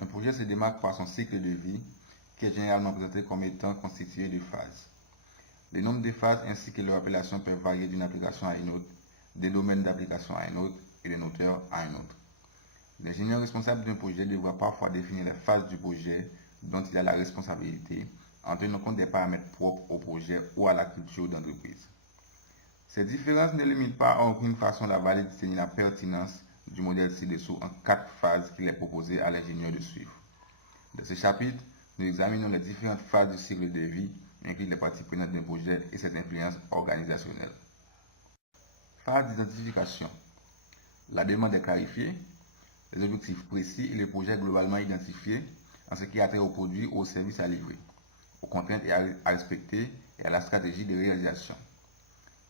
Un projet se démarque par son cycle de vie, qui est généralement présenté comme étant constitué de phases. Le nombre de phases ainsi que leur appellation peuvent varier d'une application à une autre, des domaines d'application à un autre et d'un auteur à un autre. L'ingénieur responsable d'un projet devra parfois définir les phases du projet dont il a la responsabilité en tenant compte des paramètres propres au projet ou à la culture d'entreprise. Ces différences ne limitent pas en aucune façon la validité ni la pertinence du modèle ci-dessous en 4 phases qu'il est proposé à l'ingénieur de suivre. Dans ce chapitre, nous examinons les différentes phases du cycle de vie incluant les parties prenantes d'un projet et cette influence organisationnelle. Phase d'identification. La demande est clarifiée, les objectifs précis et le projet globalement identifié en ce qui a trait au produit ou au service à livrer, aux contraintes à respecter et à la stratégie de réalisation.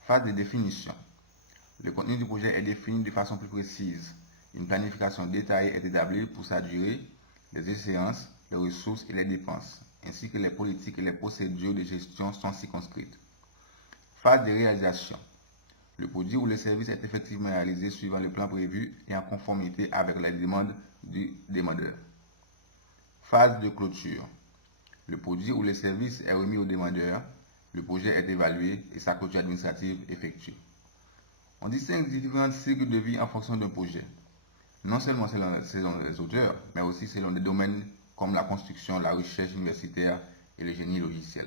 Phase de définition. Le contenu du projet est défini de façon plus précise. Une planification détaillée est établie pour sa durée, les échéances, les ressources et les dépenses, ainsi que les politiques et les procédures de gestion sont circonscrites. Phase de réalisation. Le produit ou le service est effectivement réalisé suivant le plan prévu et en conformité avec les demandes du demandeur. Phase de clôture. Le produit ou le service est remis au demandeur, le projet est évalué et sa clôture administrative effectuée. On distingue différents cycles de vie en fonction d'un projet, non seulement selon les auteurs, mais aussi selon des domaines comme la construction, la recherche universitaire et le génie logiciel.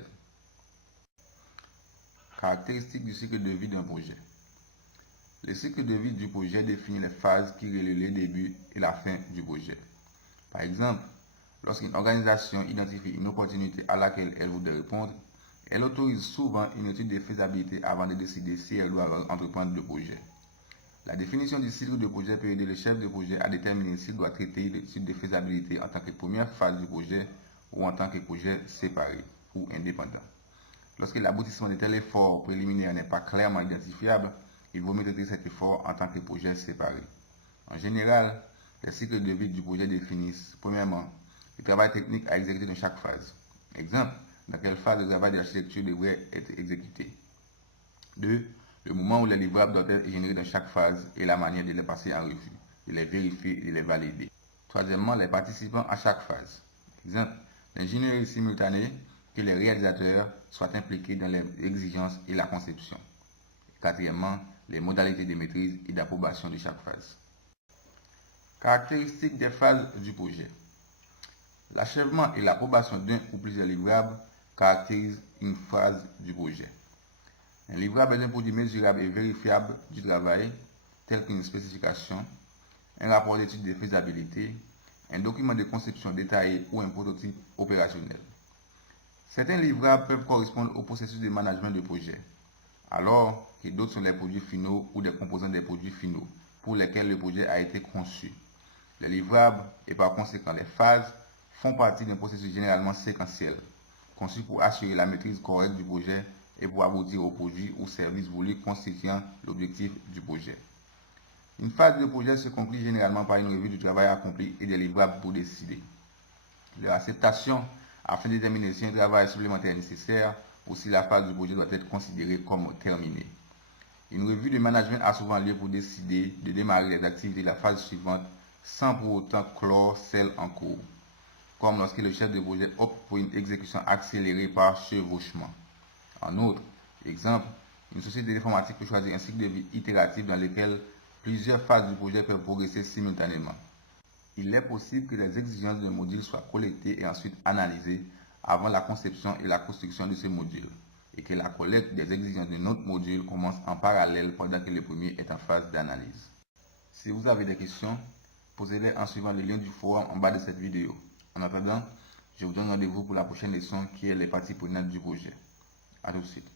Caractéristiques du cycle de vie d'un projet. Le cycle de vie du projet définit les phases qui relient le début et la fin du projet. Par exemple, lorsqu'une organisation identifie une opportunité à laquelle elle voudrait répondre, elle autorise souvent une étude de faisabilité avant de décider si elle doit entreprendre le projet. La définition du cycle de projet peut aider le chef de projet à déterminer s'il doit traiter l'étude de faisabilité en tant que première phase du projet ou en tant que projet séparé ou indépendant. Lorsque l'aboutissement de tel effort préliminaire n'est pas clairement identifiable, il vaut mieux traiter cet effort en tant que projet séparé. En général, les cycles de vie du projet définissent, premièrement, le travail technique à exécuter dans chaque phase. Exemple, dans quelle phase le travail d'architecture devrait être exécuté. 2. Le moment où les livrables doivent être générés dans chaque phase et la manière de les passer en revue, de les vérifier et de les valider. Troisièmement, les participants à chaque phase. Exemple, l'ingénierie simultanée, que les réalisateurs soient impliqués dans les exigences et la conception. Quatrièmement, les modalités de maîtrise et d'approbation de chaque phase. Caractéristiques des phases du projet. L'achèvement et l'approbation d'un ou plusieurs livrables caractérisent une phase du projet. Un livrable est un produit mesurable et vérifiable du travail, tel qu'une spécification, un rapport d'étude de faisabilité, un document de conception détaillé ou un prototype opérationnel. Certains livrables peuvent correspondre au processus de management de projet, alors que d'autres sont les produits finaux ou des composants des produits finaux pour lesquels le projet a été conçu. Les livrables et par conséquent les phases font partie d'un processus généralement séquentiel, conçu pour assurer la maîtrise correcte du projet et pour aboutir au produit ou service voulu constituant l'objectif du projet. Une phase de projet se conclut généralement par une revue du travail accompli et des livrables pour décider leur acceptation afin de déterminer si un travail supplémentaire est nécessaire ou si la phase du projet doit être considérée comme terminée. Une revue de management a souvent lieu pour décider de démarrer les activités de la phase suivante sans pour autant clore celle en cours, comme lorsque le chef de projet opte pour une exécution accélérée par chevauchement. En outre, exemple, une société d'informatique peut choisir un cycle de vie itératif dans lequel plusieurs phases du projet peuvent progresser simultanément. Il est possible que les exigences d'un module soient collectées et ensuite analysées avant la conception et la construction de ce module, et que la collecte des exigences d'un autre module commence en parallèle pendant que le premier est en phase d'analyse. Si vous avez des questions, posez-les en suivant le lien du forum en bas de cette vidéo. En attendant, je vous donne rendez-vous pour la prochaine leçon qui est les parties prenantes du projet. À tout de suite.